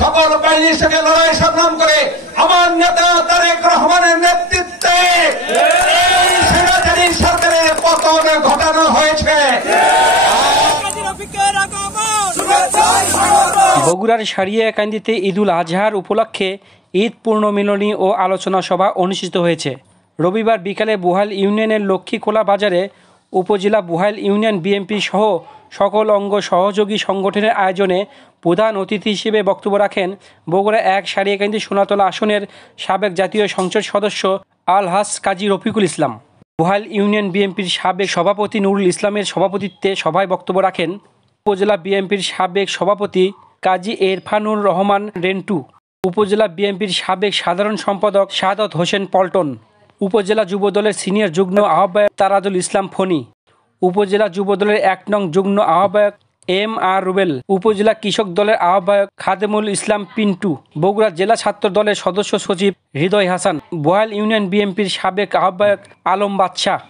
সকল বাহিনীর সঙ্গে লড়াই সংগ্রাম করে আমার নেতা তারেক রহমানের নেতৃত্বে এই স্বৈরাচারী সরকারের পতন ঘটানো হয়েছে। বগুড়ার সারিয়াকান্দিতে ঈদুল আজহার উপলক্ষে ঈদ পূর্ণমিলনী ও আলোচনা সভা অনুষ্ঠিত হয়েছে। রবিবার বিকালে বুহাইল ইউনিয়নের লক্ষ্মীখোলা বাজারে উপজেলা বুহাইল ইউনিয়ন বিএনপি সহ সকল অঙ্গ সহযোগী সংগঠনের আয়োজনে প্রধান অতিথি হিসেবে বক্তব্য রাখেন বগুড়া ১ সারিয়াকান্দি সোনাতলা আসনের সাবেক জাতীয় সংসদ সদস্য আলহাজ কাজী রফিকুল ইসলাম। বুহাইল ইউনিয়ন বিএনপির সাবেক সভাপতি নুরুল ইসলামের সভাপতিত্বে সভায় বক্তব্য রাখেন উপজেলা বিএনপির সাবেক সভাপতি কাজী এরফানুর রহমান রেন্টু, উপজেলা বিএনপির সাবেক সাধারণ সম্পাদক শাহাদত হোসেন পল্টন, উপজেলা যুবদলের সিনিয়র যুগ্ম আহ্বায়ক তারাজুল ইসলাম ফণি, উপজেলা যুবদলের ১ নং যুগ্ম আহ্বায়ক এম আর রুবেল, উপজেলা কৃষক দলের আহ্বায়ক খাদেমুল ইসলাম পিন্টু, বগুড়া জেলা ছাত্র দলের সদস্য সচিব হৃদয় হাসান, বুহাইল ইউনিয়ন বিএনপির সাবেক আহ্বায়ক আলম বাদশাহ,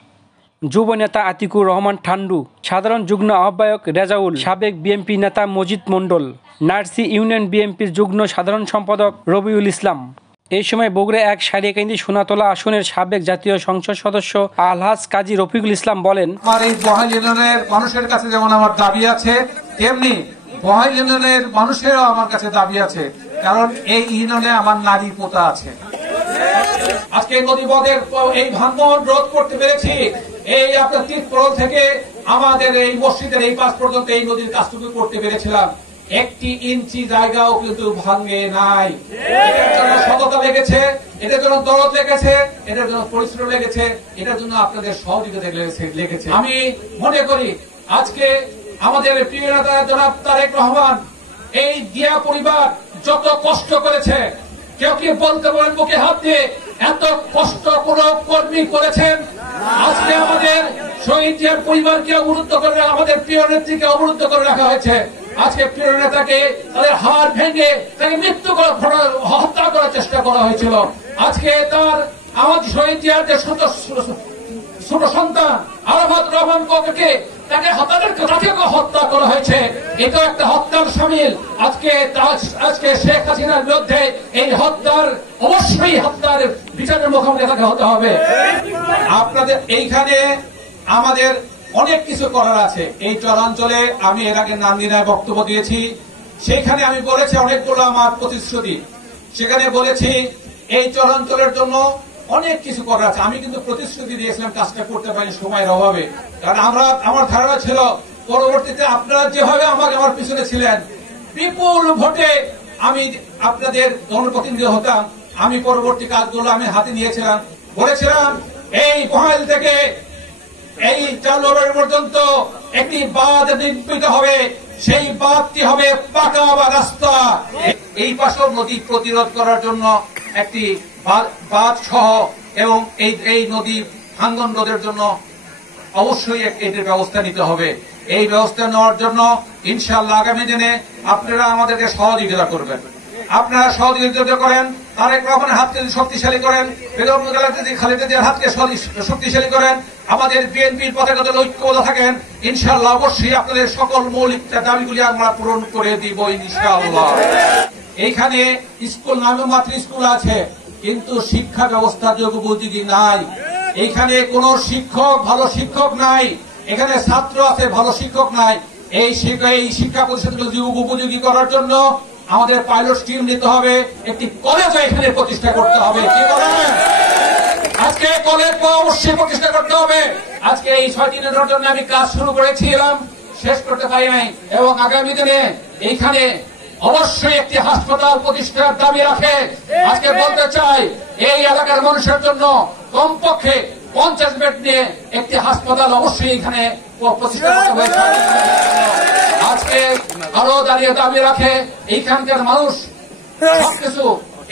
যুব নেতা আতিকুর রহমান ঠান্ডু, সাধারণ যুগ্ম আহ্বায়ক রেজাউল, সাবেক বিএনপি নেতা মজিদ মণ্ডল, নার্সি ইউনিয়ন বিএনপির যুগ্ম সাধারণ সম্পাদক রবিউল ইসলাম। এই সময় বগুড়া ১ সারিয়াকান্দি সোনাতলা আসনের সাবেক জাতীয় সংসদ সদস্য আলহাজ কাজী রফিকুল ইসলাম বলেন, আমার এই বুহাইল ইউনিয়নের মানুষের কাছে যেমন আমার দাবি আছে, তেমনি বুহাইল ইউনিয়নের মানুষেরও আমার কাছে দাবি আছে, কারণ এই ইউনিয়নে আমার নারী পোতা আছে। আজকে নদীপথের এই ভাঙন রোধ করতে পেরেছি। এই আপনার তীরপোল থেকে আমাদের এই মসজিদের এই পাশ পর্যন্ত এই নদীর কাজটুকু করতে পেরেছিলাম। 1 ইঞ্চি জায়গাও কিন্তু ভাঙে নাই। এটার জন্য সততা লেগেছে, এটার জন্য দরদ লেগেছে, এটার জন্য পরিশ্রম লেগেছে, এটার জন্য আপনাদের সহযোগিতা লেগেছে। আমি মনে করি আজকে আমাদের প্রিয় নেতা জনাব তারেক রহমান এই দিয়া পরিবার যত কষ্ট করেছে, কেউ কি বলতে পারেন বুকে হাত দিয়ে এত কষ্ট কোন কর্মী করেছেন? আজকে আমাদের শহীদ জিয়ার পরিবারকে অবরুদ্ধ করে, আমাদের প্রিয় নেত্রীকে অবরুদ্ধ করে রাখা হয়েছে। আজকে প্রিয় নেতাকে তাদের হাড় ভেঙে তাকে হত্যা করার চেষ্টা করা হয়েছিল। আজকে তার আমাদের শহীদ জিয়ার যে ছোট সন্তান আরাফাত রহমান ককে তাকে হত্যা করা হয়েছে। এটাও একটা হত্যার শামিল। আজকে শেখ হাসিনার বিরুদ্ধে এই হত্যার অবশ্যই হত্যার বিচারের মুখোমুখি তাকে হতে হবে। আপনাদের এইখানে আমাদের অনেক কিছু করার আছে। এই চরাঞ্চলে আমি এর আগে নান্দিনায় বক্তব্য দিয়েছি, সেখানে আমি বলেছি অনেকগুলো আমার প্রতিশ্রুতি, সেখানে বলেছি এই চরাঞ্চলের জন্য অনেক কিছু করার আছে। আমি কিন্তু প্রতিশ্রুতি দিয়েছিলাম, কাজটা করতে পারিনি সময়ের অভাবে। কারণ আমার ধারণা ছিল পরবর্তীতে আপনারা যেভাবে আমার পিছনে ছিলেন, বিপুল ভোটে আমি আপনাদের জনপ্রতিনিধি হতাম। আমি পরবর্তী কাজগুলো আমি হাতে নিয়েছিলাম, বলেছিলাম এই বুহাইল থেকে এই চালুবাড়ি পর্যন্ত একটি বাঁধ নির্মিত হবে, সেই বাঁধটি হবে পাকা বা রাস্তা। এই পাশেও নদী প্রতিরোধ করার জন্য একটি বাঁধ সহ এবং এই নদী ভাঙ্গন রোধের জন্য অবশ্যই এটির ব্যবস্থা নিতে হবে। এই ব্যবস্থা নেওয়ার জন্য ইনশাআল্লাহ আগামী দিনে আপনারা আমাদেরকে সহযোগিতা করবেন। আপনারা সহযোগিতা করেন, তারেক রহমানের হাতকে শক্তিশালী করেন, বেগম খালেদা জিয়ার হাতকে শক্তিশালী করেন, আমাদের বিএনপির পতাকা দল ঐক্যবদ্ধ থাকেন। ইনশাআল্লাহ অবশ্যই আপনাদের সকল মৌলিক দাবিগুলি আমরা পূরণ করে দিব ইনশাআল্লাহ। এইখানে স্কুল নামে মাত্র স্কুল আছে, কিন্তু শিক্ষা ব্যবস্থা যোগ্যোপযোগী নাই। এইখানে কোন শিক্ষক ভালো শিক্ষক নাই, এখানে ছাত্র আছে ভালো শিক্ষক নাই। এই শিক্ষা প্রতিষ্ঠানগুলো উপযোগী করার জন্য আমাদের পাইলট স্ট্রিম নিতে হবে, একটি কলেজ এখানে প্রতিষ্ঠা করতে হবে। কি বলেন? আজকে কলেজ অবশ্যই প্রতিষ্ঠা করতে হবে। আজকে এই 6 দিনের জন্য আমি কাজ শুরু করেছিলাম, শেষ করতে পারি নাই, এবং আগামী দিনে এইখানে অবশ্যই একটি হাসপাতাল প্রতিষ্ঠার দাবি রাখে। আজকে বলতে চাই এই এলাকার মানুষের জন্য কমপক্ষে 50 বেড নিয়ে একটি হাসপাতাল অবশ্যই এখানে প্রতিষ্ঠা করতে হয়েছে। আজকে আরো দাঁড়িয়ে দাবি রাখে এইখানকার মানুষ সবকিছু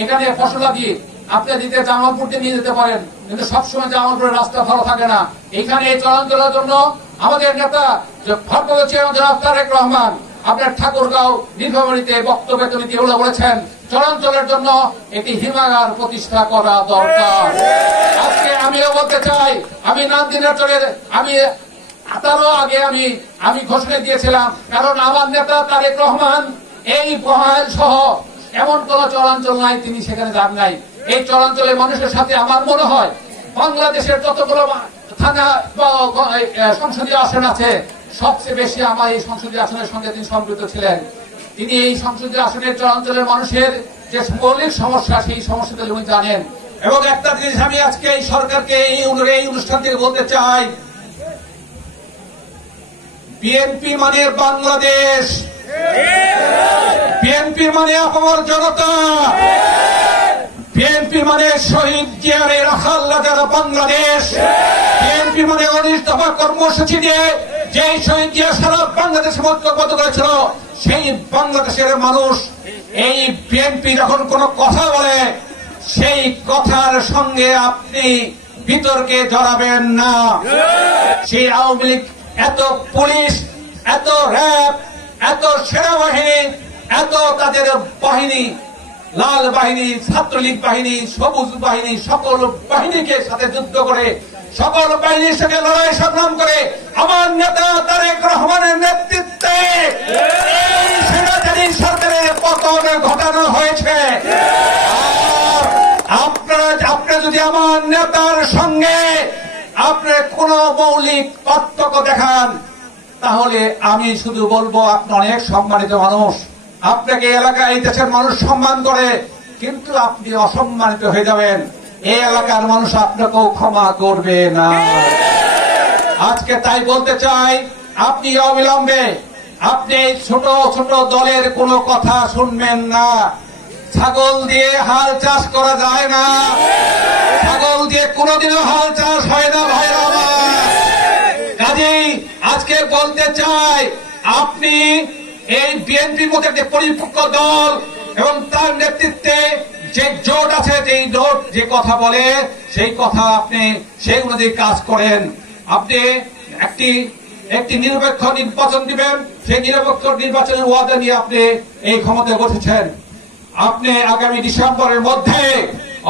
এখানে ফসলাদি আপনি দিতে জামালপুরতে নিয়ে যেতে পারেন, কিন্তু সবসময় জামালপুরের রাস্তা ভালো থাকে না। এখানে এই চলাচলের জন্য আমাদের নেতা ভারপ্রাপ্ত চেয়ারম্যান জনাব তারেক রহমান আপনার ঠাকুরগাঁও নীলফামারীতে বক্তব্য এগুলো বলেছেন, চলাচলের জন্য একটি হিমাগার প্রতিষ্ঠা করা দরকার। আজকে আমিও বলতে চাই, আমি নান্দিনার চরের তারও আগে আমি ঘোষণা দিয়েছিলাম, কারণ আমার নেতা তারেক রহমান এই বুহাইল সহ কোন চরাঞ্চল নাই তিনি সেখানে যান নাই। এই চরাঞ্চলের মানুষের সাথে আমার মনে হয় বাংলাদেশের যতগুলো থানা বা সংসদীয় আসন আছে সবচেয়ে বেশি আমার এই সংসদীয় আসনের সঙ্গে তিনি সম্পৃক্ত ছিলেন। তিনি এই সংসদীয় আসনের চরাঞ্চলের মানুষের যে মৌলিক সমস্যা সেই সমস্যাটা উনি জানেন। এবং একটা জিনিস আমি আজকে এই সরকারকে এই অনুষ্ঠান থেকে বলতে চাই, বিএনপি মানে বাংলাদেশ, বিএনপি মানে আপামর জনতা, বিএনপি মানে শহীদ জিয়ার রাখাল রাজারা বাংলাদেশ, বিএনপি মানে 19 দফা কর্মসূচি দিয়ে যে শহীদ জিয়া সারা বাংলাদেশে ঐক্যবদ্ধ করেছিল সেই বাংলাদেশের মানুষ এই বিএনপি যখন কোন কথা বলে সেই কথার সঙ্গে আপনি বিতর্কে জড়াবেন না। সেই আওয়ামী লীগ এত পুলিশ, এত র্যাব, এত সেনাবাহিনী, এত তাদের বাহিনী, লাল বাহিনী, ছাত্রলীগ বাহিনী, সবুজ বাহিনী, সকল বাহিনীকে সাথে যুদ্ধ করে, সকল বাহিনীর সাথে লড়াই সংগ্রাম করে আমার নেতা তারেক রহমানের নেতৃত্বে এই সেনাচারী সরকারের পতন ঘটানো হয়েছে। আপনারা যদি আমার নেতার সঙ্গে আপনার কোন মৌলিক পার্থক্য দেখান তাহলে আমি শুধু বলবো আপনি অনেক সম্মানিত মানুষ, আপনাকে এলাকায় এই দেশের মানুষ সম্মান করে, কিন্তু আপনি অসম্মানিত হয়ে যাবেন, এই এলাকার মানুষ আপনাকেও ক্ষমা করবে না। আজকে তাই বলতে চাই, আপনি অবিলম্বে আপনি ছোট ছোট দলের কোনো কথা শুনবেন না। ছাগল দিয়ে হাল চাষ করা যায় না, ছাগল দিয়ে কোনোদিনও হাল চাষ হয় না ভাইরা আমার। কাজেই আজকে বলতে চাই, আপনি এই বিএনপির মধ্যে যে পরিপক্ক দল এবং তার নেতৃত্বে যে জোট আছে, যেই জোট যে কথা বলে সেই কথা আপনি সেই অনুযায়ী কাজ করেন। আপনি একটি নিরপেক্ষ নির্বাচন দিবেন, সেই নিরপেক্ষ নির্বাচনের ওয়াদা নিয়ে আপনি এই ক্ষমতায় বসেছেন। আপনি আগামী ডিসেম্বরের মধ্যে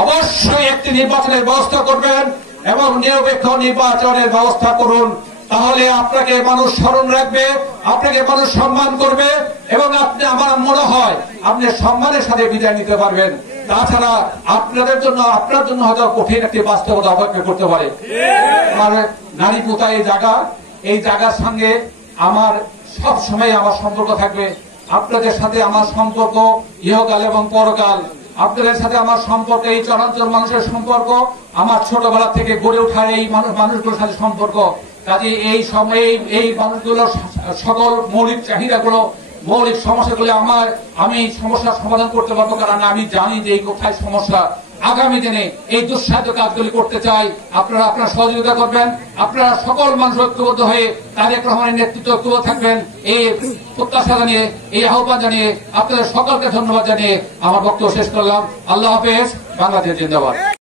অবশ্যই একটি নির্বাচনের ব্যবস্থা করবেন এবং নিরপেক্ষ নির্বাচনের ব্যবস্থা করুন, তাহলে আপনাকে মানুষ স্মরণ রাখবে, আপনাকে মানুষ সম্মান করবে এবং আপনি, আমার মনে হয় আপনি সম্মানের সাথে বিদায় নিতে পারবেন। তাছাড়া আপনার জন্য হয়তো কঠিন একটি বাস্তবতা অপেক্ষা করতে পারে। আমার নারীপুতা এই জায়গার সঙ্গে আমার সব সময় আমার সম্পর্ক থাকবে। আপনাদের সাথে আমার সম্পর্ক ইহকাল এবং পরকাল, আপনাদের সাথে আমার সম্পর্ক, এই চরাঞ্চল মানুষের সম্পর্ক আমার ছোটবেলা থেকে গড়ে ওঠা এই মানুষগুলোর সাথে সম্পর্ক। কাজে এই সময়ে এই মানুষগুলোর সকল মৌলিক চাহিদাগুলো, মৌলিক সমস্যাগুলো আমি সমস্যার সমাধান করতে পারবো, কারণ আমি জানি যে এই কোথায় সমস্যা। আগামী দিনে এই দুঃসাধ্য কাজগুলি করতে চাই, আপনারা সহযোগিতা করবেন, আপনারা সকল মানুষ ঐক্যবদ্ধ হয়ে তারেক রহমানের নেতৃত্বে ঐক্যবদ্ধ থাকবেন, এই প্রত্যাশা জানিয়ে, এই আহ্বান জানিয়ে আপনাদের সকলকে ধন্যবাদ জানিয়ে আমার বক্তব্য শেষ করলাম। আল্লাহ হাফেজ। বাংলাদেশ জিন্দাবাদ।